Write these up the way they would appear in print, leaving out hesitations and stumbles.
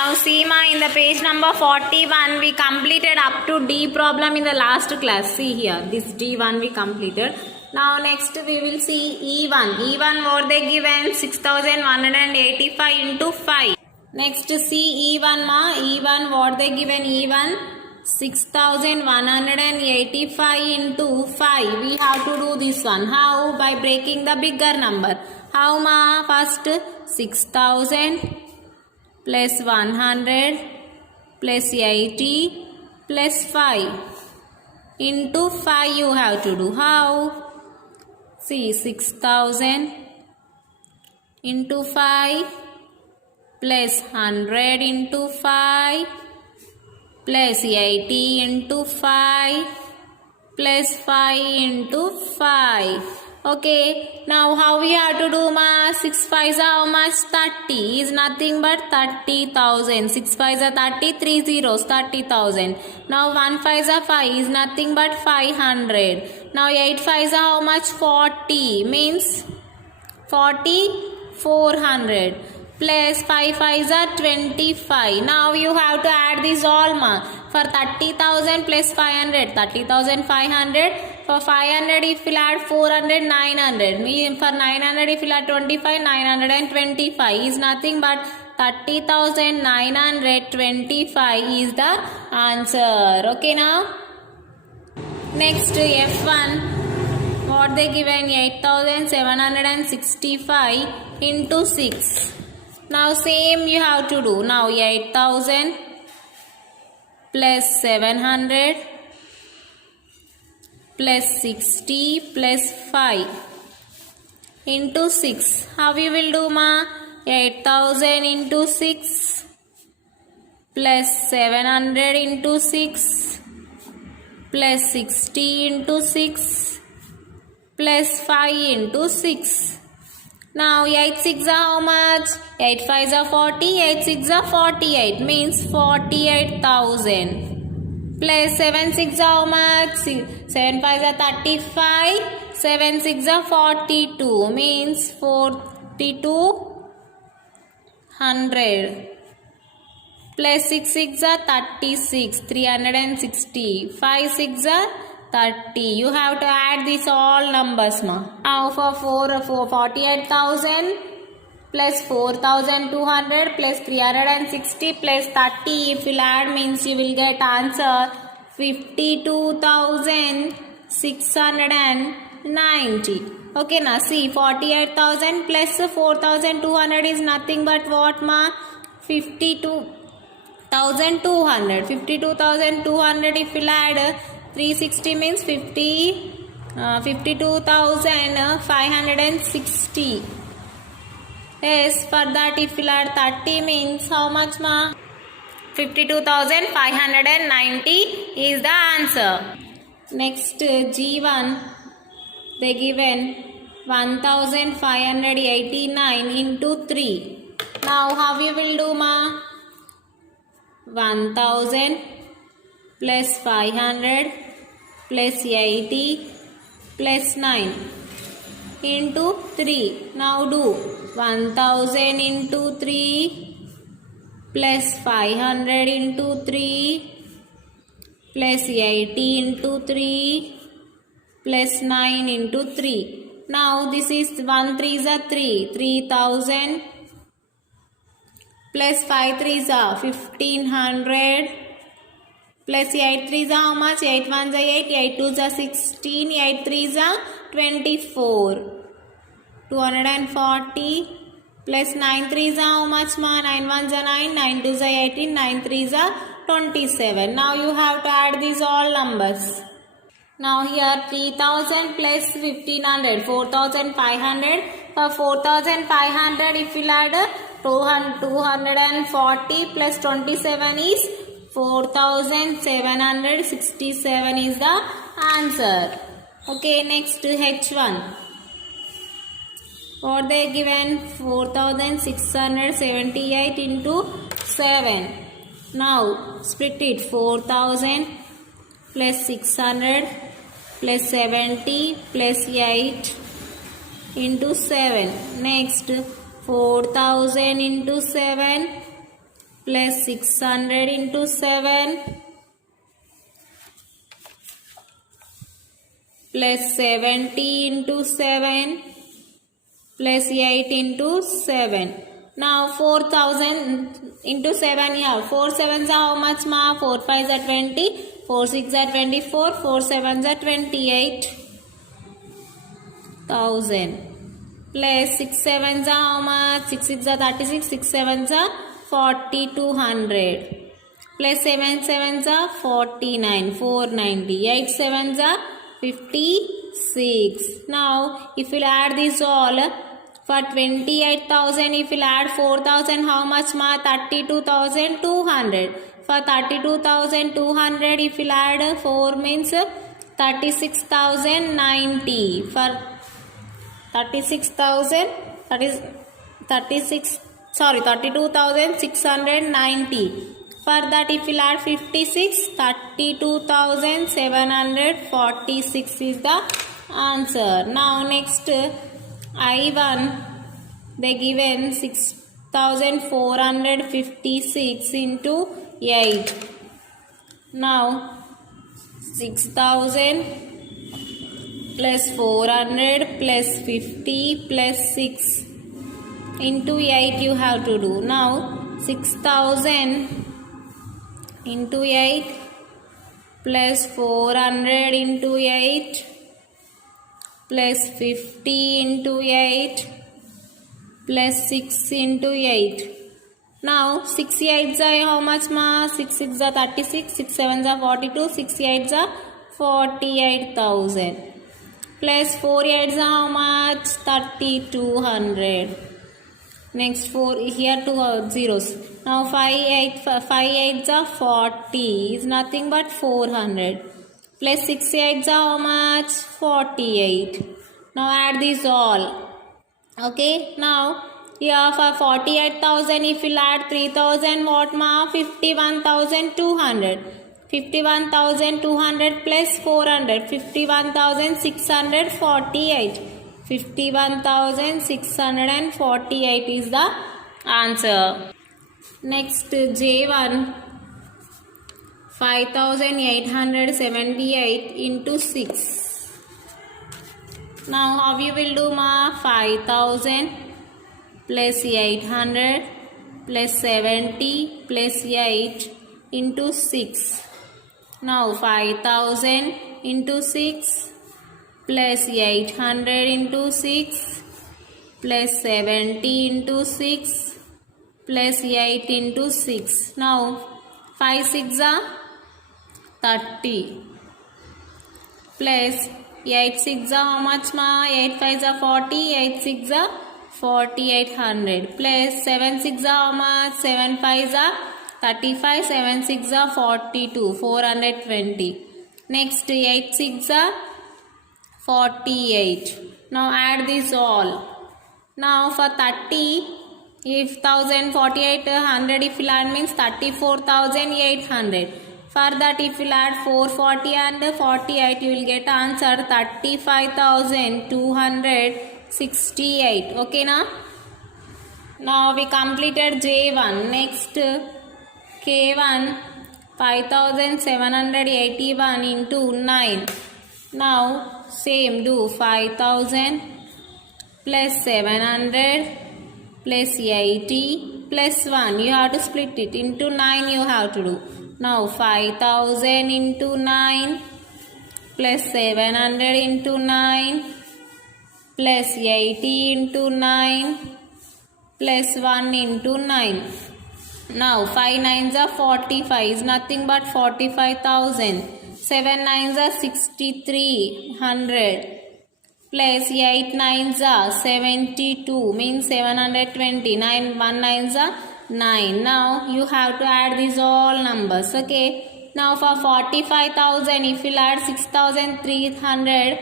Now see ma, in the page number 41 we completed up to D problem in the last class. See here, this D1 we completed. Now next we will see E1. E1 what they given 6185 into 5. Next see E1 ma. E1 what they given E1 6185 into 5. We have to do this one. How? By breaking the bigger number. How ma? First 6000 plus 100 plus 80 plus 5 into 5 you have to do. How? See, 6000 into 5 plus 100 into 5 plus 80 into 5 plus 5 into 5. Okay, now how we have to do ma? 6 5s are how much? 30 is nothing but 30,000. 6 5s are 30, 3 zeros, 30,000. Now 1 5s are 5 is nothing but 500. Now 8 5s are how much? 40 means 4,400 plus 5 5s are 25. Now you have to add this all ma. For 30,000 plus 500, 30,500. For 500 if you add 400, 900. For 900 if you add 25, 925 is nothing but 30,925 is the answer. Okay now. Next F1. What they given? 8,765 into 6. Now same you have to do. Now 8,000 plus 700 plus 60 plus 5 into 6. How you will do ma? 8,000 into 6 plus 700 into 6 plus 60 into 6 plus 5 into 6. Now 8 6 are how much? 8 5s are 40, 8 6 are 48 means 48,000 plus 7 6 are how much? 7 5s are 35, 7 6 are 42 means 4,200 plus 6 6 are 36, 360, 5 6 are 30. You have to add these all numbers ma. Now for 48,000 plus 4,200 plus 360 plus 30 if you add means you will get answer 52,690. Okay now see 48,000 plus 4,200 is nothing but what ma? 52,200. 52,200 if you add 360 means 52,560. Yes, for that if you add 30 means how much ma? 52,590 is the answer. Next G1 they given 1,589 into 3. Now how you will do ma? 1,000 plus 500 plus 80 plus 9 into 3. Now do 1,000 into 3 plus 500 into 3 plus 80 into 3 plus 9 into 3. Now this is 1 3s are 3, 3,000 plus 5 3s are 1,500 plus 8 3s are how much? 8 1s are 8, 8 2s are 16, 8 3s are 24. 240 plus 9 3s are how much ma? 9 1s are 9, 9 2s are 18, 9 3s are 27. Now you have to add these all numbers. Now here 3,000 plus 1,500, 4,500. For 4,500 if you add 240 plus 27 is 4,767 is the answer. Okay, next H1. What they given? 4,678 into 7. Now split it. 4,000 plus 600 plus 70 plus 8 into 7. Next 4,000 into 7 plus 600 into 7 plus 70 into 7 plus 8 into 7. Now 4000 into 7 here. 4 7s are how much ma? 4 5s are 20. 4 6 are 24. 4 7s are 28,000. Plus 6 7s are how much? 6 6 are 36. 6 7s are 4200. Plus 7 7s are 49. 490. 8 7s are 56. Now if you add this all, for 28,000 if you add 4,000, how much ma? 32,200. For 32,200 if you add 4 means 36,090. For 32,690. For that if you add 56, 32,746 is the answer. Now next I1, they given 6,456 into 8. Now 6,000 plus 400 plus 50 plus 6 into 8 you have to do. Now 6,000 into 8 plus 400 into 8 plus 50 into 8 plus 6 into 8. Now 6 8s are how much ma? 6 6s are 36. 6 7s are 42. 6 8s are 48,000. Plus 4 8s are how much? 3,200. Next 4 here 2 zeros. Now 5 8s are 40 is nothing but 400. Plus 6 8s are how much? 48. Now add these all. Okay. Now here for 48,000 if you add 3,000 what ma? 51,200. 51,200 plus 400. 51,648. 51,648 is the answer. Next J1, 5,878 into 6. Now how you will do ma? 5,000 plus 800 plus 70 plus 8 into 6. Now 5,000 into 6 plus 800 into 6 plus 70 into 6 plus 8 into 6. Now 5 6 are 30 plus 8 6 are how much ma? 8 5 are 40. 8 6 are 4,800 plus 7 6 are how much? 7 5 are 35. 7 6 are 42. 420. Next 8 6 are 48. Now add this all. Now for 30, if 1,048 100 if you add means 34,800. For that if you add 440 and 48 you will get answer 35,268. Okay na? Now we completed J1. Next K1, 5,781 into 9. Now same do 5,000 plus 700 plus 80 plus 1. You have to split it into 9 you have to do. Now 5,000 into 9 plus 700 into 9 plus 80 into 9 plus 1 into 9. Now 5 9s are 45 is nothing but 45,000. 7 9s are 6,300 plus 8 9s are 72 means 720. 9 1 9s are 9. Now you have to add these all numbers. Okay. Now for 45,000 if you add 6,300.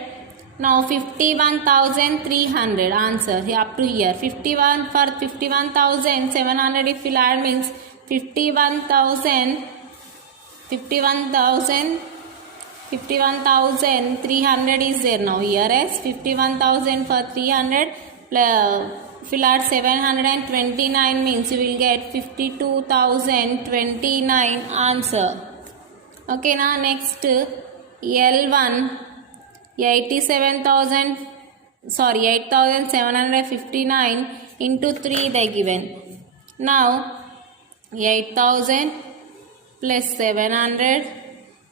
Now 51,300 answer up to here. 51 for 51,700 if you add means 51,300 is there now here as 51,000 for 300 plus If you'll add 729 means you will get 52,029 answer. Okay, now next L1 8,759 into 3 they given. Now 8,000 plus 700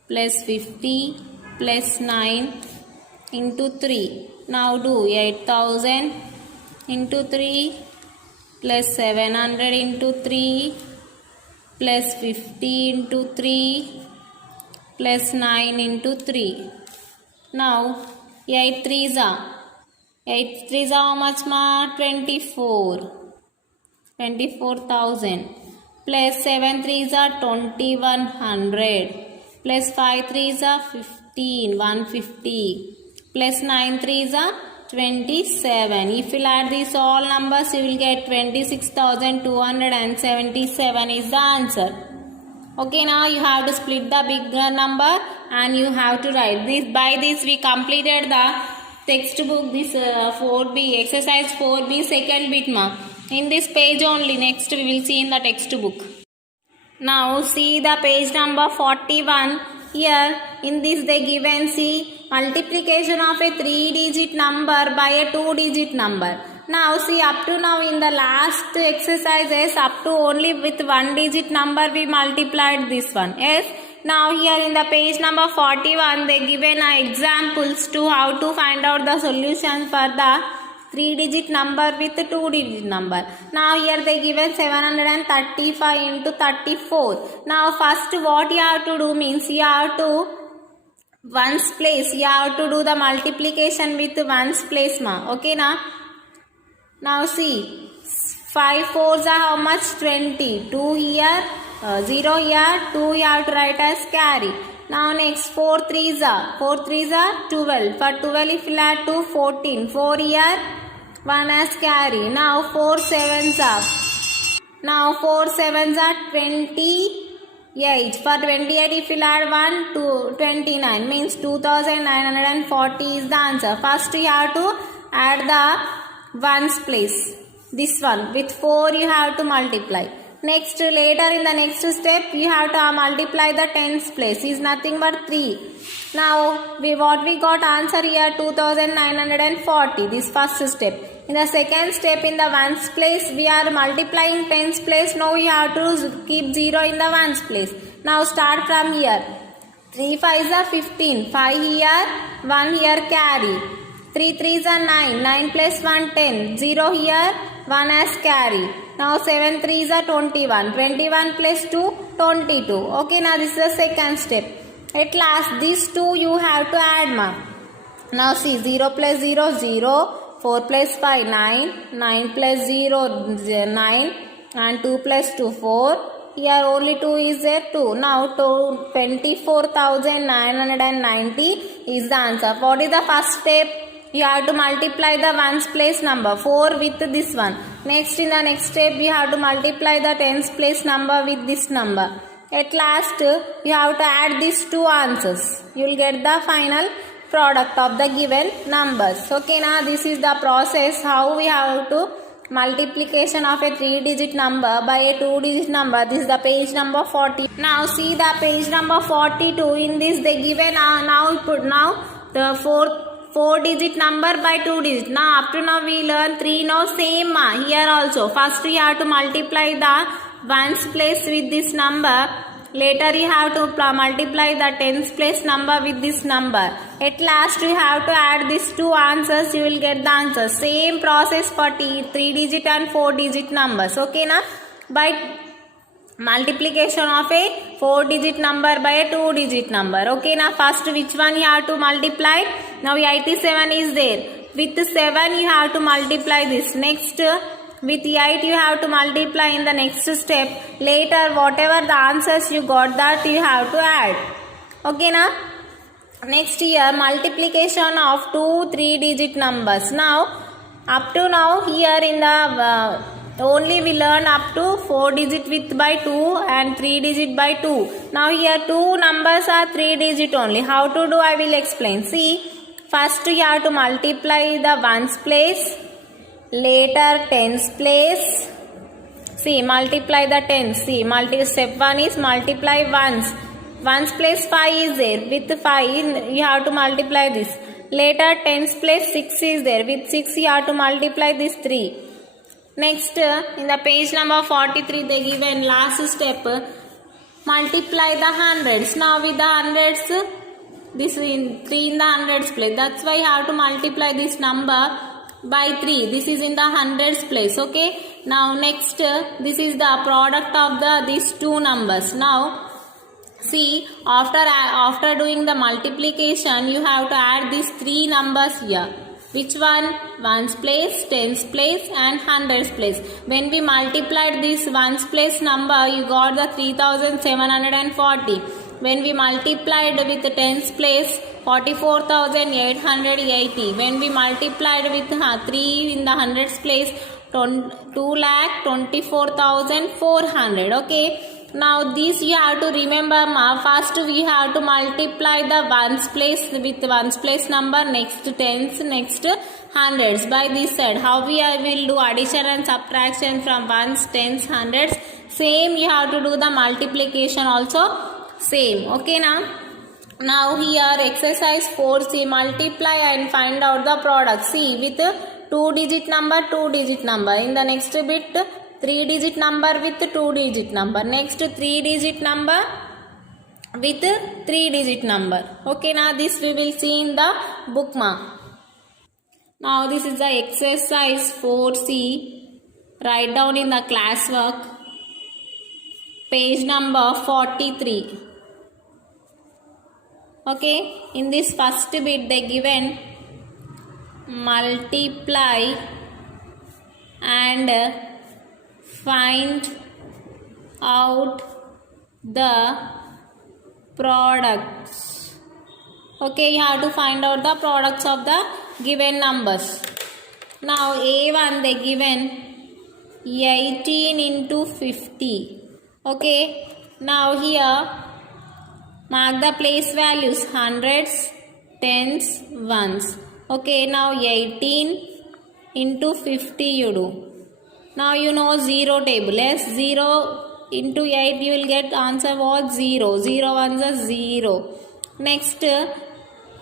plus 50 plus 9 into 3. Now do 8,000 into 3 plus 700 into 3 plus 50 into 3 plus 9 into 3. Now 8 3s are how much ma? 24,000 plus 7 3s are 2,100 plus 5 3s are 150 plus 9 3s are 27. If you add these all numbers you will get 26,277 is the answer. Okay, now you have to split the bigger number and you have to write this. By this we completed the textbook, this 4B, exercise 4B second bit ma. In this page only, next we will see in the textbook. Now see the page number 41. Here in this they given see multiplication of a 3-digit number by a 2-digit number. Now see up to now in the last exercises up to only with 1-digit number we multiplied this one. Yes. Now here in the page number 41 they given examples to how to find out the solution for the 3-digit number with 2-digit number. Now here they given 735 into 34. Now first what you have to do means you have to ones place. You have to do the multiplication with ones place ma. Okay na. Now see 5 4s are how much? 20. 2 here, 0 here, 2 you have to write as carry. Now next 4 3s are 12. For 12 if you add 2 14. 4 here, 1 as carry. Now 4 7s are 28. For 28 if you add 1 to 29 means 2,940 is the answer. First you have to add the ones place. This one with 4 you have to multiply. Next later in the next step you have to multiply the tens place is nothing but 3. Now what we got answer here 2,940. This first step. In the second step in the ones place we are multiplying tens place. Now you have to keep 0 in the ones place. Now start from here. 3 5s are 15. 5 here, 1 here carry. 3 3s are 9. 9 plus 1 10. 0 here, 1 as carry. Now 7 3s are 21. 21 plus 2 22. Okay, now this is the second step. At last these two you have to add ma. Now see 0 plus 0 0. 4 plus 5 9. 9 plus 0 9. And 2 plus 2 4. Here only 2 is there 2. Now 24,990 is the answer. What is the first step? You have to multiply the ones place number 4 with this one. Next in the next step you have to multiply the tens place number with this number. At last you have to add these two answers. You will get the final product of the given numbers. Okay, now this is the process how we have to multiplication of a 3-digit number by a 2-digit number. This is the page number 40. Now see the page number 42. In this they given now the 4-digit number by 2-digit. Now up to now we learn 3 now same here also. First we have to multiply the ones place with this number. Later you have to multiply the tens place number with this number. At last you have to add these two answers. You will get the answer. Same process for 3-digit and 4-digit numbers. Okay na? By multiplication of a 4-digit number by a 2-digit number. Okay now first which one you have to multiply? Now 87 is there. With 7 you have to multiply this. Next with 8 you have to multiply in the next step. Later whatever the answers you got that you have to add. Okay now? Next here multiplication of 2 3-digit numbers. Now up to now here in the only we learn up to 4-digit with by 2 and 3-digit by 2. Now here two numbers are 3-digit only. How to do I will explain. See first you have to multiply the ones place Later tens place. See, multiply the tens. See, step 1 is multiply ones. Ones place 5 is there. With 5 you have to multiply this. Later tens place 6 is there. With 6 you have to multiply this 3. Next, in the page number 43 they given last step, multiply the hundreds. Now with the hundreds, this in 3 in the hundreds place. That's why you have to multiply this number by 3. This is in the hundreds place. Okay. Now next, this is the product of these two numbers. Now see, after doing the multiplication, you have to add these three numbers here. Which one? Ones place, tens place and hundreds place. When we multiplied this ones place number, you got the 3740. When we multiplied with the tens place, 44,880. When we multiplied with 3 in the hundreds place, 2,24,400. Okay. Now this you have to remember. First we have to multiply the ones place with ones place number, next tens, next hundreds by this side. How we will do addition and subtraction from ones, tens, hundreds. Same you have to do the multiplication also. Same. Okay now here exercise 4C, multiply and find out the product. See, with 2-digit number, 2-digit number. In the next bit, 3-digit number with 2-digit number. Next 3-digit number with 3-digit number. Okay, now this we will see in the bookmark. Now this is the exercise 4C. Write down in the classwork. Page number 43. Okay, in this first bit they given multiply and find out the products. Okay, you have to find out the products of the given numbers. Now A1 they given 18 into 50. Okay, now here mark the place values, hundreds, tens, ones. Okay, now 18 into 50 you do. Now you know 0 table. Yes, 0 into 8 you will get answer what? 0. 0 ones are 0. Next,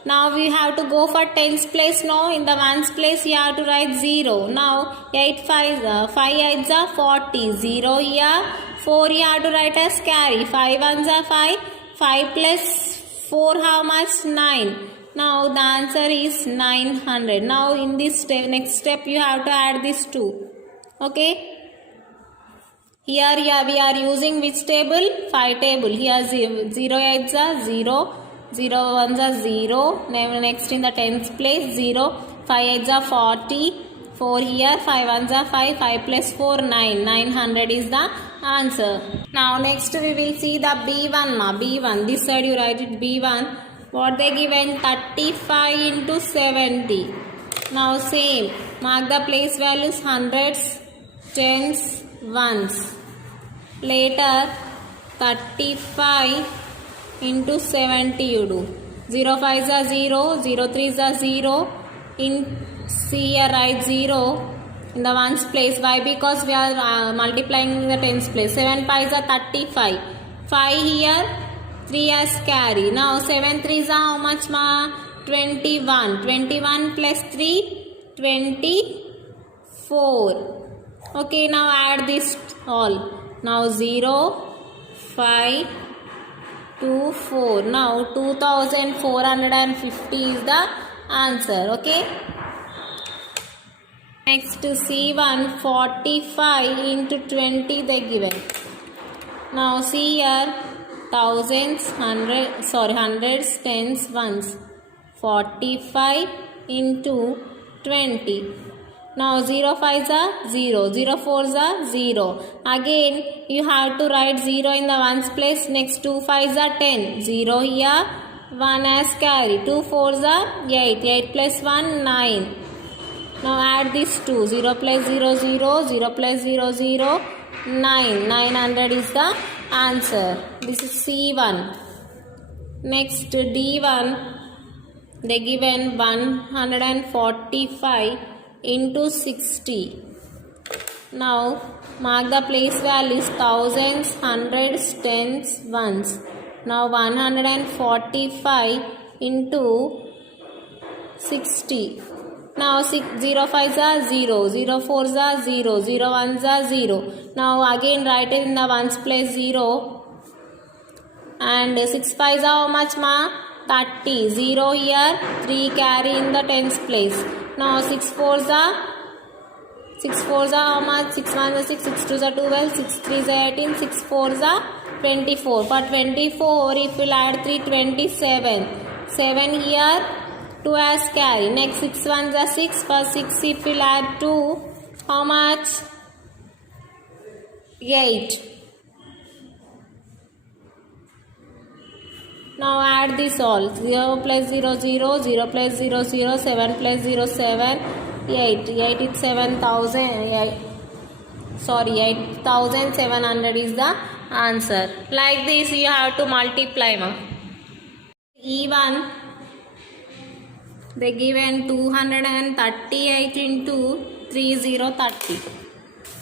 now we have to go for tens place. No, in the ones place you have to write 0. Now 8 5 8s are 40. 0 here. 4 you have to write as carry. 5 ones are 5. 5 plus 4 how much? 9. Now the answer is 900. Now in this next step you have to add these two. Okay. Here we are using which table? 5 table. Here 0 8s are 0. 0 1s are 0. Next in the tens place 0. 5 8s are 40. 4 here. 5 1s are 5. 5 plus 4 9. 900 is the answer. Now next we will see the B1. B1. This side you write it B1. What they given? 35 into 70. Now same. Mark the place values, hundreds, tens, ones. Later 35 into 70 you do. 0 5s are 0. 0 3s are 0. In C here write 0. In the ones place. Why? Because we are multiplying the tens place. 7 5s are 35. 5 here. 3 as carry. Now 7 3s are how much ma? 21. 21 plus 3. 24. Okay, now add this all. Now 0, 5, 2, 4. Now 2450 is the answer. Okay. Next C1, 45 into 20 they given. Now see here, thousands, hundreds, tens, ones. 45 into 20. Now 0 5s are 0. 0 4s are 0. Again you have to write 0 in the ones place. Next 2 5s are 10. 0 here. 1 as carry. 2 4s are 8. 8 plus 1 9. Now add these two. 0 plus 0 0. 0 plus 0 0. 9. 900 is the answer. This is C1. Next D1. They given 145 into 60. Now mark the place values thousands, hundreds, tens, ones. Now 145 into 60. Now 0 5s are 0, 0 4s are 0, 0 1s are 0. Now again write it in the ones place 0. And 6 5s are how much ma? 30. 0 here, 3 carry in the tens place. Now 6 4s are how much? 6 1s are 6, 6 2s are 12, 6 3s are 18, 6 4s are 24. For 24, if you add 3, 27. 7 here, 2 as carry. Next 6 1s are 6. For 6, if you add 2, how much? 8. Now add this all. 0 plus 0, 0, 0 plus 0, 0, 7 plus 0, 7, 8. 8 is 8,700 is the answer. Like this you have to multiply. E1, they given 238 into 3030.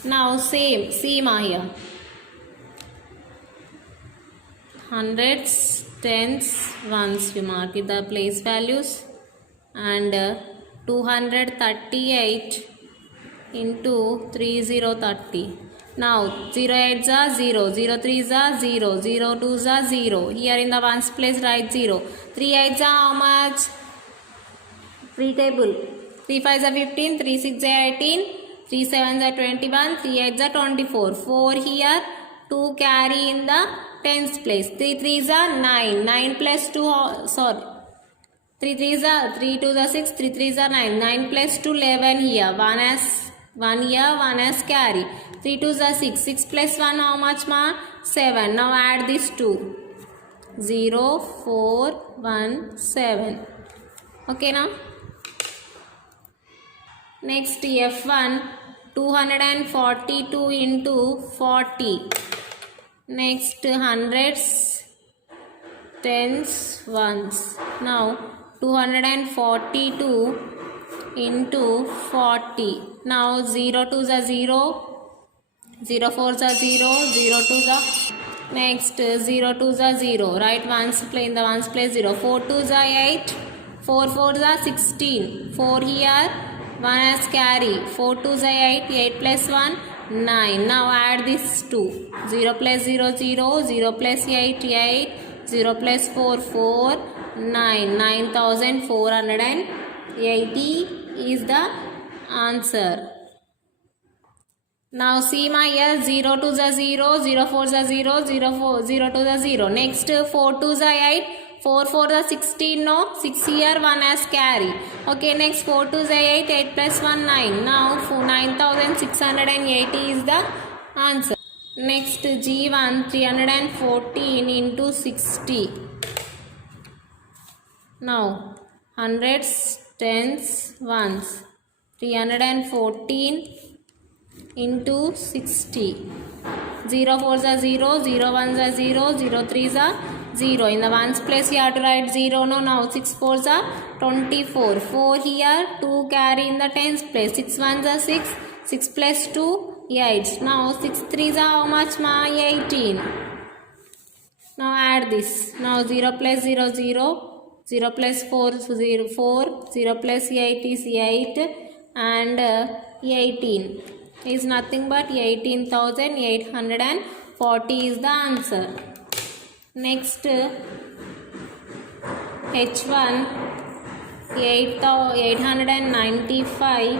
Now same, see ma here. Hundreds, tens, ones, you mark it the place values, and 238 into 3030. Now 0 8s are 0, 0 3s are 0, 0 2s are 0. Here in the ones place write 0. 3 8s are how much? Free table. 3 5s are 15, 3 6s are 18, 3 7s are 21, 3 8s are 24. 4 here, 2 carry in the tens place. 3 3s are 9. 9 plus 2, 3 3s are 3 2s are 6, 3 3s are 9. 9 plus 2, 11 here. 1 here, 1 as carry. 3 2s are 6. 6 plus 1 how much ma? 7. Now add these 2. 0 4 1 7. Okay now. Next F1, 242 into 40. Next hundreds, tens, ones. Now 242 into 40. Now 0 2s are 0, 0 4s are 0, 0 2s are. Next 0 2s are 0. Write ones place in the ones place 0. 4 2s are 8, 4 4s are 16. 4 here, 1 as carry. 4 2s are 8, 8 plus 1, 9. Now add this 2. 0 plus 0, 0, 0 plus 8, 8, 0 plus 4, 4, 9. 9,480 is the answer. Now see my here 0 2s are 0, 0 4s are 0, 0 2s are 0. Next 4 2s are 8, 4 4 are 16, no? 6 here, 1 as carry. Okay, next 4 2s are 8, 8 plus 1, 9. Now 9,680 is the answer. Next G1, 314 into 60. Now hundreds, tens, ones. 314 into 60. 0 4s are 0, 0 1s are 0, 0 3s are 0. In the ones place you have to write 0. No, now 6 4s are 24. 4 here, 2 carry in the tens place. 6 1s are 6, 6 plus 2, 8. Now 6 3s are how much ma? 18. Now add this. Now 0 plus 0, 0. 0 plus 4, 0, 4. 0 plus 8 is 8. And 18 is nothing but 18,840 is the answer. Next H1, 895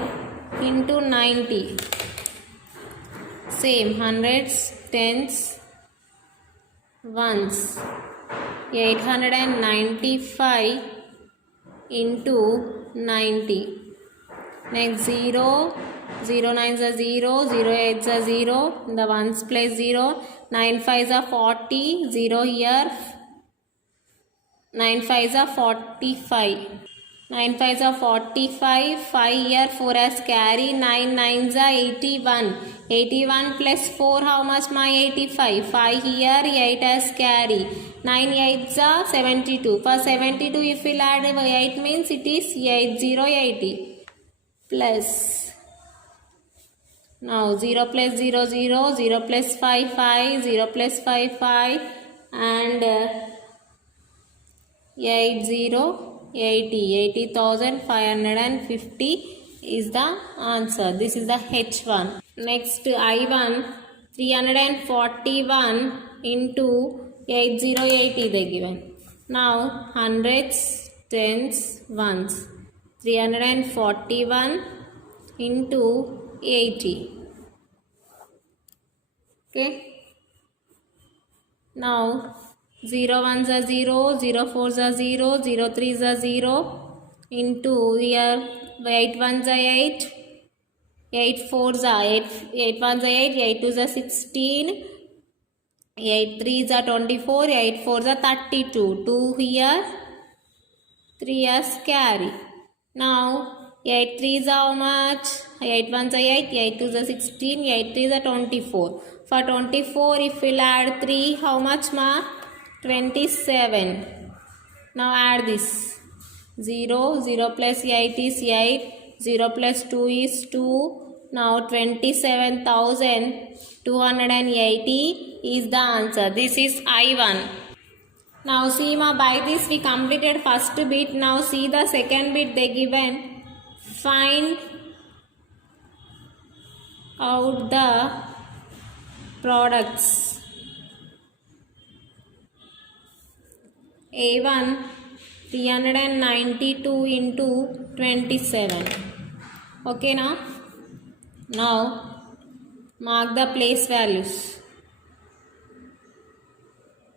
into 90. Same, hundreds, tens, ones. 895 into 90. Next 0, 0 9s are 0, 0 8s are 0, in the ones place 0, 9 5s are 40, 0 here, 9 5s are 45, 9 5s are 45, 5 here, 4 as carry, 9 9s are 81, 81 plus 4 how much my 85, 5 here, 8 as carry, 9 8s are 72, for 72 if we add 8 means it is 8080. plus now 0 plus 0 0 0 plus 5 5 0 plus 5 5 and 80,550 is the answer. This is the H1. Next I1 341 into 8080 they given. Now hundreds, tens, ones. 341 into 80. Okay. Now 0 1s are 0, 0 4s are 0, 0 3s are 0 into here 8 1s are 8, 8 4s are 8, 8 1s are 8, 8 2s are 16, 8 3s are 24, 8 4s are 32, 2 here, 3 as carry. Now 8 3s are how much? 8 1s are 8, 8 2s are 16, 8 3s are 24. For 24 if we'll add 3, how much ma? 27. Now add this. 0, 0 plus 8 is 8, 0 plus 2 is 2. Now 27,280 is the answer. This is I1. Now see ma, by this we completed first bit. Now see the second bit they given. Find out the products. A1 392 into 27. Okay now? Now mark the place values.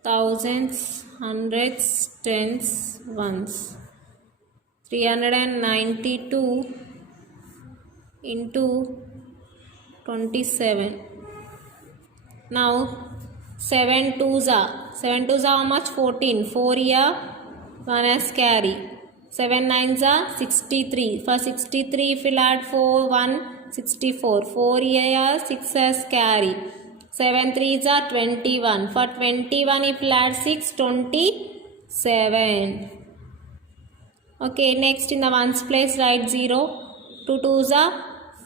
Thousands, hundreds, tens, ones. 392 into 27. Now 7 2s are how much? 14. 4 here, 1 as carry. 7 9s are 63. For 63 if we'll add 4 1 64. 4 here, 6 as carry. 7 3s are 21. For 21 if we'll add 6, 27. Okay, next in the ones place write 0. 2 2s are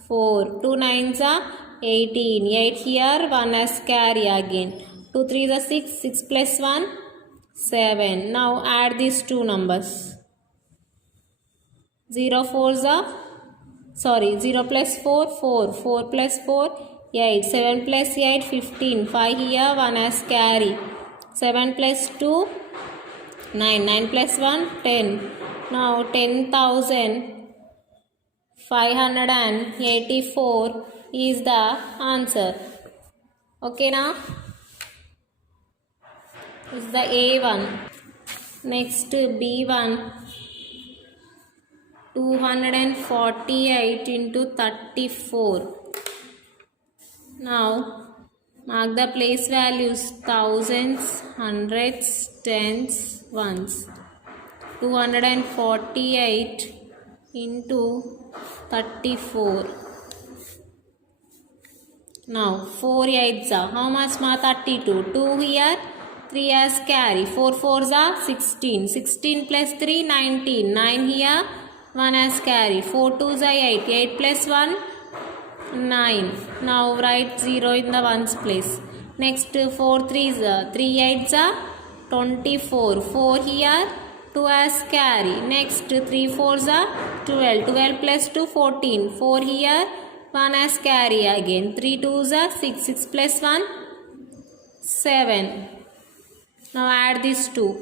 4. 2 9s are 18. 8 here, 1 as carry again. 2 3s are 6. 6 plus 1, 7. Now add these two numbers. 0 4s are, 0 plus 4, 4. 4 plus 4, 8. 7 plus 8, 15. 5 here, 1 as carry. 7 plus 2, 9. 9 plus 1, 10. Now 10,584 is the answer. Okay now? This is the A1. Next B1 248 into 34. Now mark the place values. Thousands, hundreds, tens, ones. 248 into 34. Now 4 8s are how much ma? 32. 2 here, 3 as carry. 4 4s are 16. 16 plus 3, 19. 9 here, 1 as carry. 4 2s are 8. 8 plus 1, 9. Now write 0 in the ones place. Next 4 3s are 3 8s are 24. 4 here, 2 as carry. Next 3 4s are 12. 12 plus 2, 14. 4 here, 1 as carry again. 3 2s are 6. 6 plus 1, 7. Now add these two.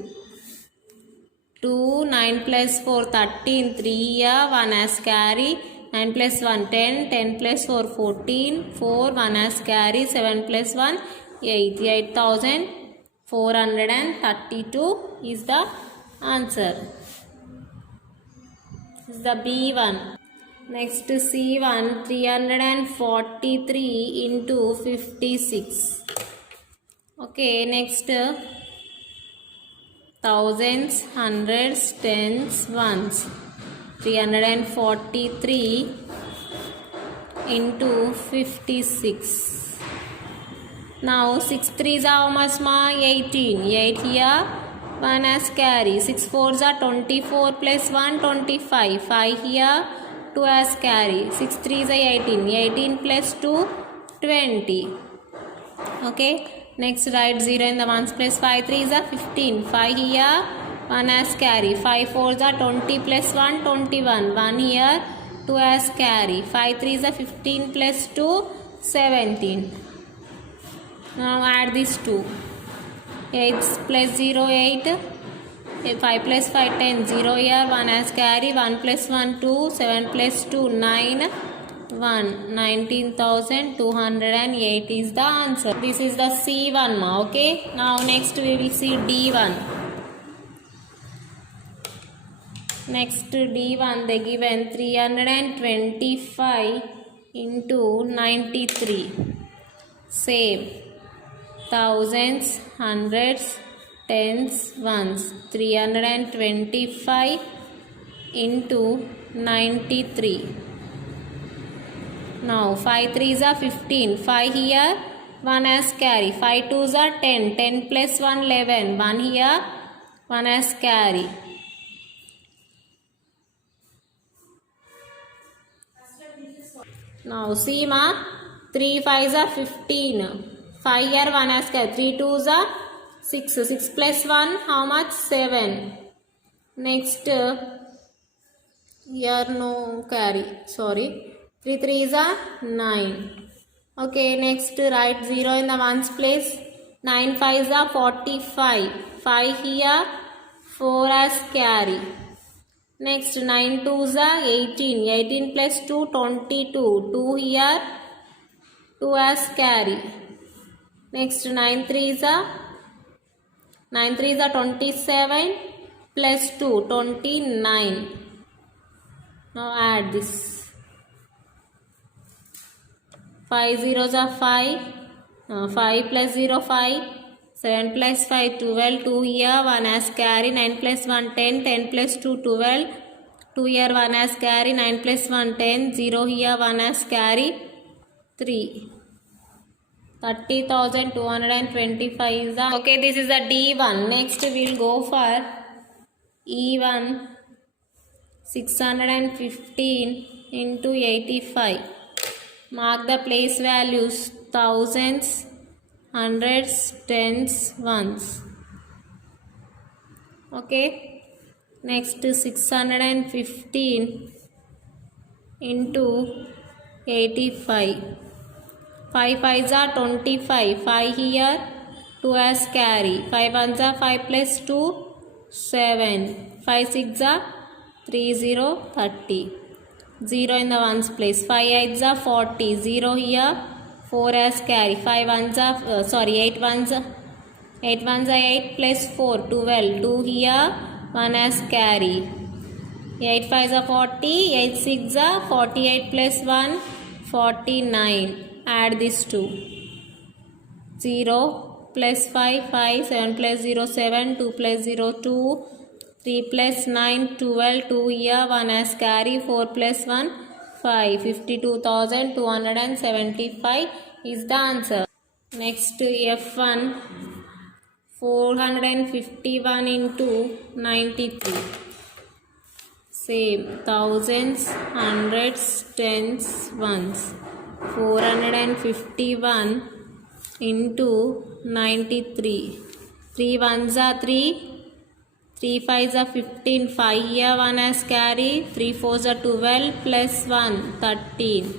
2, 9 plus 4, 13. 3 here, 1 as carry. 9 plus 1, 10. 10 plus 4, 14. 4, 1 as carry. 7 plus 1, 8. 8,432 is the answer. This is the B1. Next C1 343 into 56. Okay, next thousands, hundreds, tens, ones. 343 into 56. Now 6 3s are how much ma? 18. 8 here, 1 as carry. 6 4s are 24 plus 1, 25. 5 here, 2 as carry. 6 3 is 18. 18 plus 2, 20. Okay. Next write 0 in the ones place. 5 3 is 15. 5 here. 1 as carry. 5 4 is 20 plus 1, 21. 1 here. 2 as carry. 5 3 is 15 plus 2, 17. Now add these two. 8 plus 0, 8. 5 plus 5, 10. 0 here. 1 as carry. 1 plus 1, 2. 7 plus 2, 9. 1. 19,208 is the answer. This is the C1. Okay. Now next we will see D1. Next D1 they given 325 into 93. Same. Thousands, hundreds, tens, ones. 325 into 93. Now 5 3s are 15. 5 here. 1 as carry. 5 2s are 10. 10 plus 1, 11. 1 here. 1 as carry. Now see ma. 3 5s are 15. 5 here 1 as carry. 3 2s are 6. 6 plus 1 how much? 7. Next here no carry. Sorry. 3 3s are 9. Okay. Next write 0 in the ones place. 9 5s are 45. 5 here. 4 as carry. Next 9 2s are 18. 18 plus 2, 22. 2 here. 2 as carry. Next 9 3s are 27 plus 2, 29. Now add this. 5 zeros are 5. 5 plus 0, 5. 7 plus 5, 12. 2 here, 1 as carry. 9 plus 1, 10. 10 plus 2, 12. 2 here, 1 as carry. 9 plus 1, 10. 0 here, 1 as carry. 3. 30,225 is the. Okay, this is the D1. Next we will go for E1. 615 into 85. Mark the place values. Thousands, hundreds, tens, ones. Okay. Next 615 into 85. 5 5s are 25. 5 here. 2 as carry. 5 1s are 5 plus 2, 7. 5 6 are 3 0, 30. 0 in the ones place. 5 8s are 40. 0 here. 4 as carry. 5 1s are 8 1s are 8 plus 4, 12. 2 here. 1 as carry. 8 5s are 40. 8 6 are 48 plus 1, 49. Add these two. 0 plus 5, 5. 7 plus 0, 7. 2 plus 0, 2. 3 plus 9, 12. 2 here. 1 as carry. 4 plus 1, 5. 52,275 is the answer. Next F1. 451 into 93. Same. Thousands, hundreds, tens, ones. 451 into 93. 3 1s are 3. 3 5s are 15. 5 here 1 as carry. 3 4s are 12 plus 1, 13.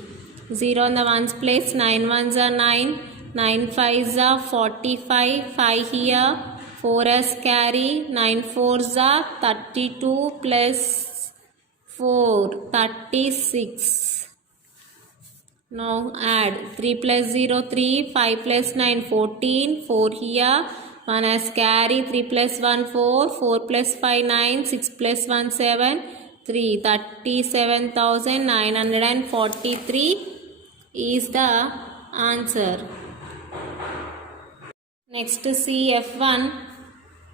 0 in the ones place. 9 1s are 9. 9 5s are 45. 5 here. 4 as carry. 9 4s are 32 plus 4, 36. Now add 3 plus 0, 3. 5 plus 9, 14. 4 here. 1 as carry. 3 plus 1, 4. 4 plus 5, 9. 6 plus 1, 7. 3. 37,943 is the answer. Next see F1.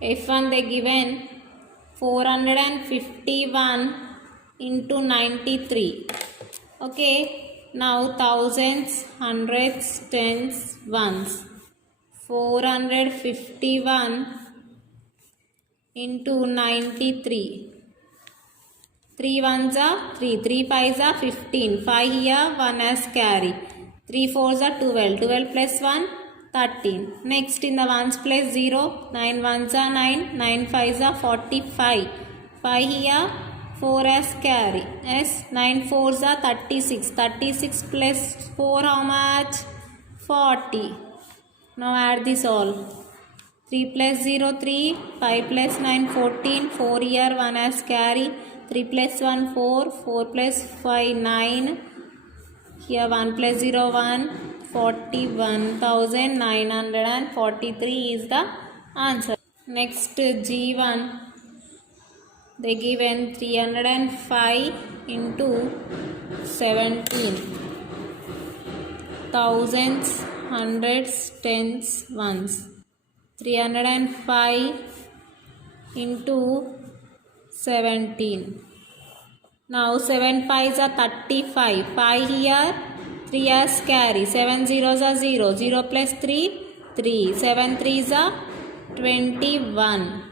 F1 they given 451 into 93. Okay. Now thousands, hundreds, tens, ones. 451 into 93. 3 ones are 3, 3 fives are 15, 5 here, 1 as carry. 3 fours are 12, 12 plus 1, 13. Next in the ones place 0, 9 ones are 9, 9 fives are 45. 5 here, 4 as carry. Yes, 9 fours are 36. 36 plus 4 how much? 40. Now add this all. 3 plus 0 3, 5 plus 9 14, 4 here 1 as carry. 3 plus 1 4, 4 plus 5 9. Here 1 plus 0 1, 41,943 is the answer. Next G1. They given 305 into 17. Thousands, hundreds, tens, ones. 305 into 17. Now 7 fives are 35. 5 here, 3 as carry. 7 zeros are 0. 0 plus 3, 3. 7 threes are 21.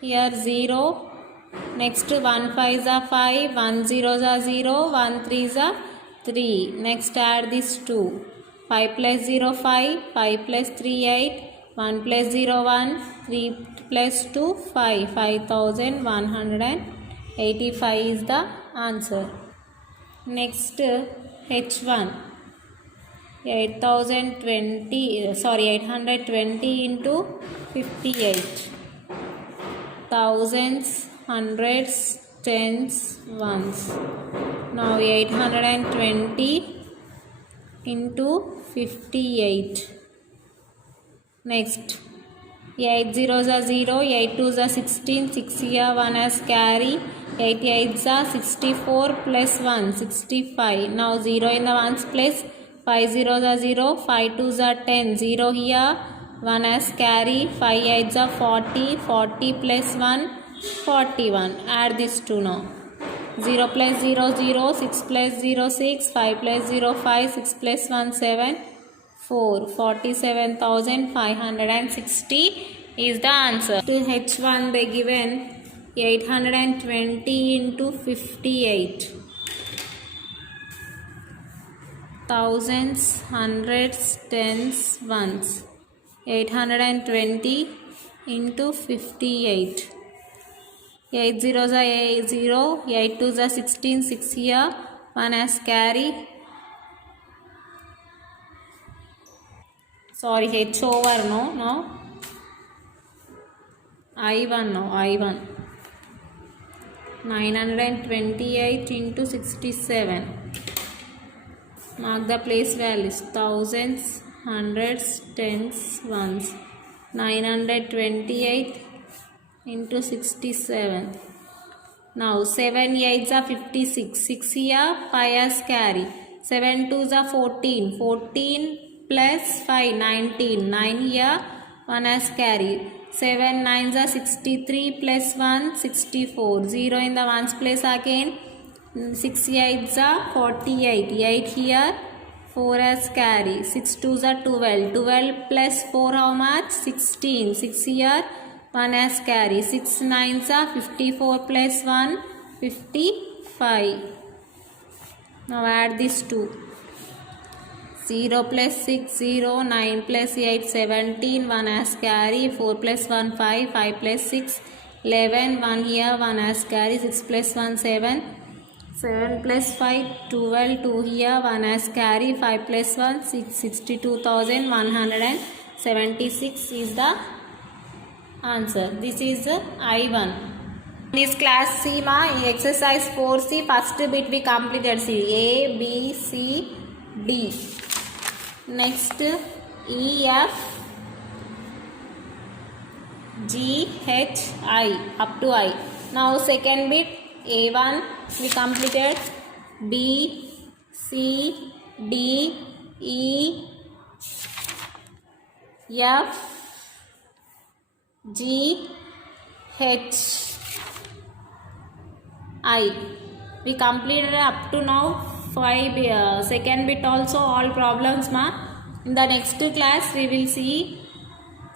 Here 0. Next 1 fives are 5. 1 zeros are 0. 1 threes are 3. Next add this 2. 5 plus 0 5. 5 plus 3 8. 1 plus 0 1. 3 plus 2 5. 5,185 is the answer. Next H1. 820 into 58. Thousands, hundreds, tens, ones. Now 820 into 58. Next 8 zeros are 0, 8 twos are 16, 6 here 1 as carry. 8 8s are 64 plus 1, 65. Now 0 in the ones place. 5 zeros are 0, 5 twos are 10, 0 here 1 as carry. 5 8s are 40, 40 plus 1, 41. Add this 2 now. 0 plus 0 0, 6 plus 0 6, 5 plus 0 5, 6 plus 1 7, 4. 47,560 is the answer. To H1 they given 820 into 58. Thousands, hundreds, tens, ones. 820 into 58. 8 zeros are 0, 8 twos are 16, 6 here, 1 as carry. Sorry, H over, no. I1, no, I1. 928 into 67. Mark the place values. Thousands, hundreds, tens, ones. 928 into 67. Now 7 8s are 56. 6 here, 5 as carry. 7 2s are 14. 14 plus 5, 19. 9 here, 1 as carry. 7 9s are 63 plus 1, 64. 0 in the ones place again. 6 8s are 48. 8 here, 4 as carry. 6 2s are 12. 12 plus 4 how much? 16. 6 here, 1 as carry. 6 9s are 54 plus 1, 55. Now add this 2. 0 plus 6 0, 9 plus 8 17, 1 as carry. 4 plus 1 5, 5 plus 6 11, 1 here, 1 as carry. 6 plus 1 7, 7 plus 5 12, 2 here, 1 as carry. 5 plus 1 6, 62,176 is the answer. This is I1. This class C ma exercise 4C first bit we completed. C A B C D. Next E F G H I up to I. Now second bit A1 we completed. B C D E F G H I. We completed up to now 5 second bit also all problems ma. In the next class we will see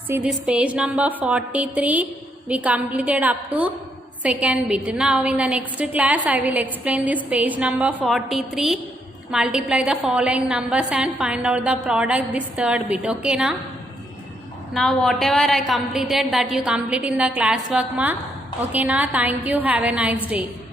this page number 43. We completed up to second bit. Now in the next class I will explain this page number 43. Multiply the following numbers and find out the product, this third bit. Okay now whatever I completed that you complete in the classwork ma. Okay thank you, have a nice day.